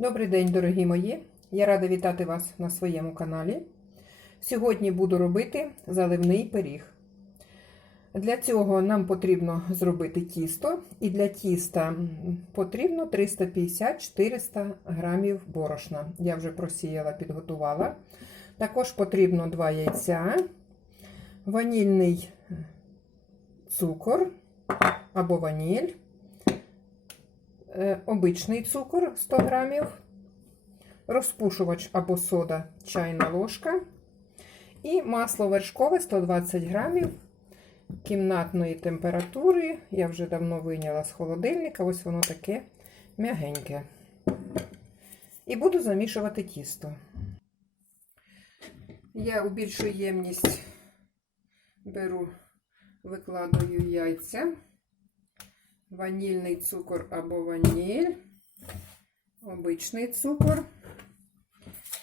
Добрий день, дорогі мої! Я рада вітати вас на своєму каналі. Сьогодні буду робити заливний пиріг. Для цього нам потрібно зробити тісто, і для тіста потрібно 350-400 грамів борошна. Я вже просіяла, підготувала. Також потрібно 2 яйця, ванільний цукор або ваніль, обичний цукор 100 грамів, розпушувач або сода чайна ложка і масло вершкове 120 грамів кімнатної температури. Я вже давно вийняла з холодильника, ось воно таке м'ягеньке. І буду замішувати тісто. Я у більшу ємність беру, викладаю яйця, ванільний цукор або ваніль, обичний цукор.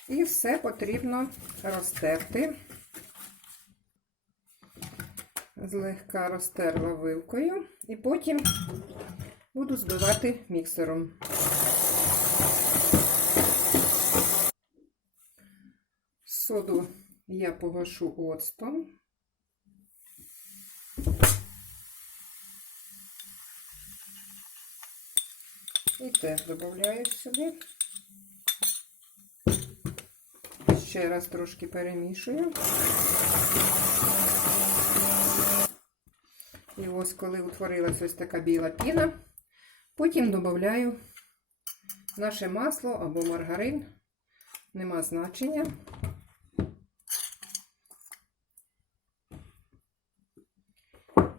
І все потрібно розтерти. Злегка розтерла вилкою і потім буду збивати міксером. Соду я погашу оцтом. І теж додаю сюди. Ще раз трошки перемішую. І ось коли утворилась ось така біла піна, потім додаю наше масло або маргарин, нема значення.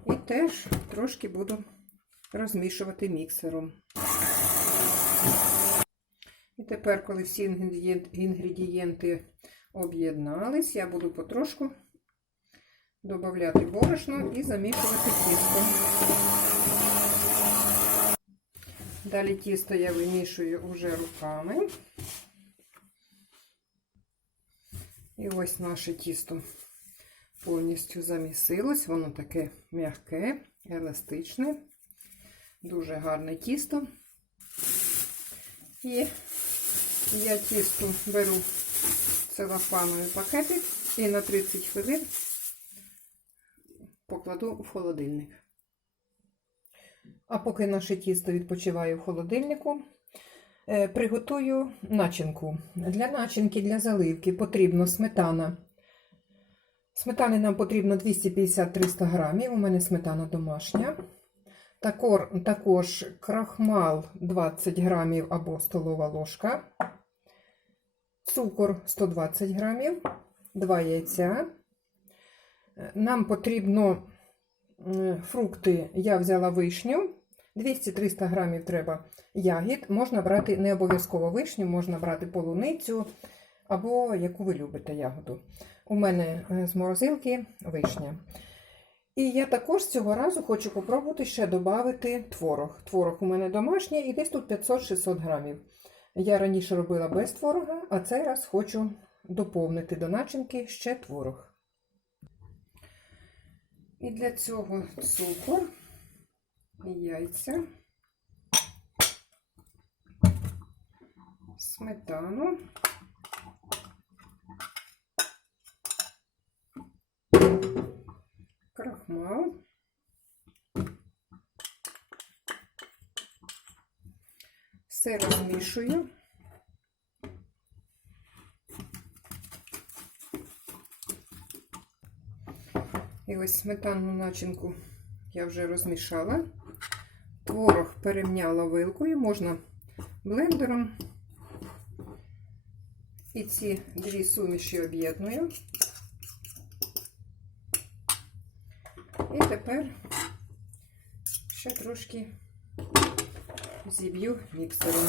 І теж трошки буду розмішувати міксером. Тепер, коли всі інгредієнти об'єднались, я буду потрошку додати борошно і замішувати тісто. Далі тісто я вимішую уже руками. І ось наше тісто повністю замісилось, воно таке м'яке, еластичне, дуже гарне тісто. І я тісто беру целофановий пакетик і на 30 хвилин покладу в холодильник. А поки наше тісто відпочиває в холодильнику, е, приготую начинку. Для начинки, для заливки потрібно сметана. Сметани нам потрібно 250-300 грамів. У мене сметана домашня. Також, також крахмал 20 грамів або столова ложка, цукор 120 грамів, 2 яйця. Нам потрібно фрукти, я взяла вишню, 200-300 грамів треба ягід. Можна брати не обов'язково вишню, можна брати полуницю або яку ви любите ягоду. У мене з морозилки вишня. І я також цього разу хочу попробувати ще додати творог. Творог у мене домашній і десь тут 500-600 грамів. Я раніше робила без творога, а цей раз хочу доповнити до начинки ще творог. І для цього цукор, яйця, сметану. Крахмал. Все розмішую. І ось сметанну начинку я вже розмішала. Творог перемняла вилкою, можна блендером. І ці дві суміші об'єдную. І тепер ще трошки зіб'ю міксером.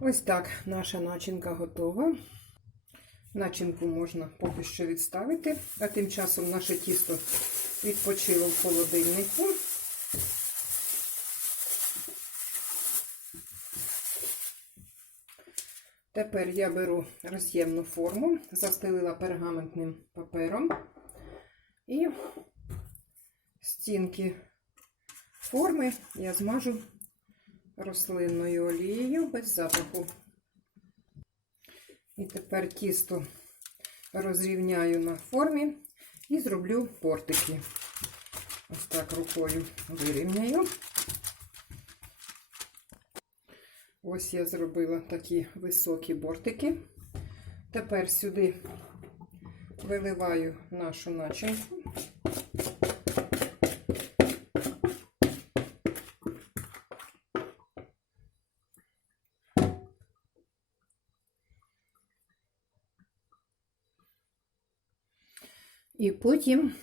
Ось так наша начинка готова. Начинку можна поки що відставити, а тим часом наше тісто відпочило в холодильнику. Тепер я беру роз'ємну форму, застелила пергаментним папером і стінки форми я змажу рослинною олією без запаху. І тепер тісто розрівняю на формі і зроблю портики. Ось так рукою вирівняю. Ось я зробила такі високі бортики. Тепер сюди виливаю нашу начинку. І потім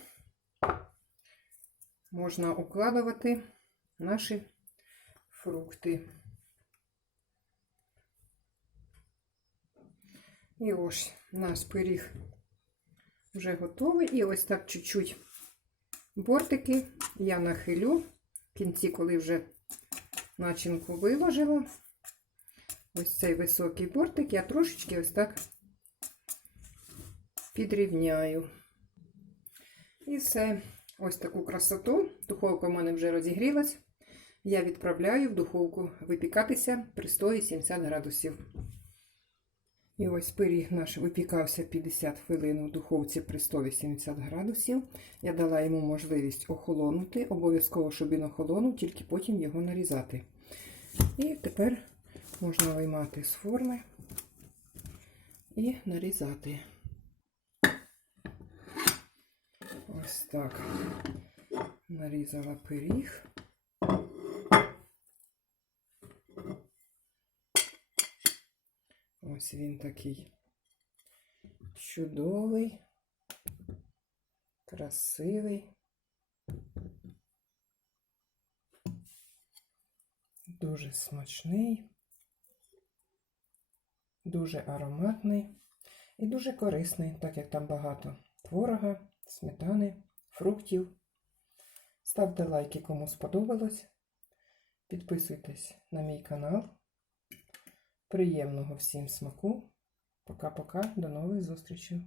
можна укладувати наші фрукти. І ось наш пиріг вже готовий. І ось так чуть-чуть бортики я нахилю. В кінці, коли вже начинку виложила, ось цей високий бортик я трошечки ось так підрівняю. І все. Ось таку красоту. Духовка в мене вже розігрілась. Я відправляю в духовку випікатися при 170 градусів. І ось пиріг наш випікався 50 хвилин у духовці при 180 градусів. Я дала йому можливість охолонути. Обов'язково, щоб він охолонув, тільки потім його нарізати. І тепер можна виймати з форми і нарізати. Ось так нарізала пиріг. Ось він такий чудовий, красивий, дуже смачний, дуже ароматний і дуже корисний, так як там багато творога, сметани, фруктів. Ставте лайки, кому сподобалось. Підписуйтесь на мій канал. Приємного всім смаку. Пока-пока. До нових зустрічей.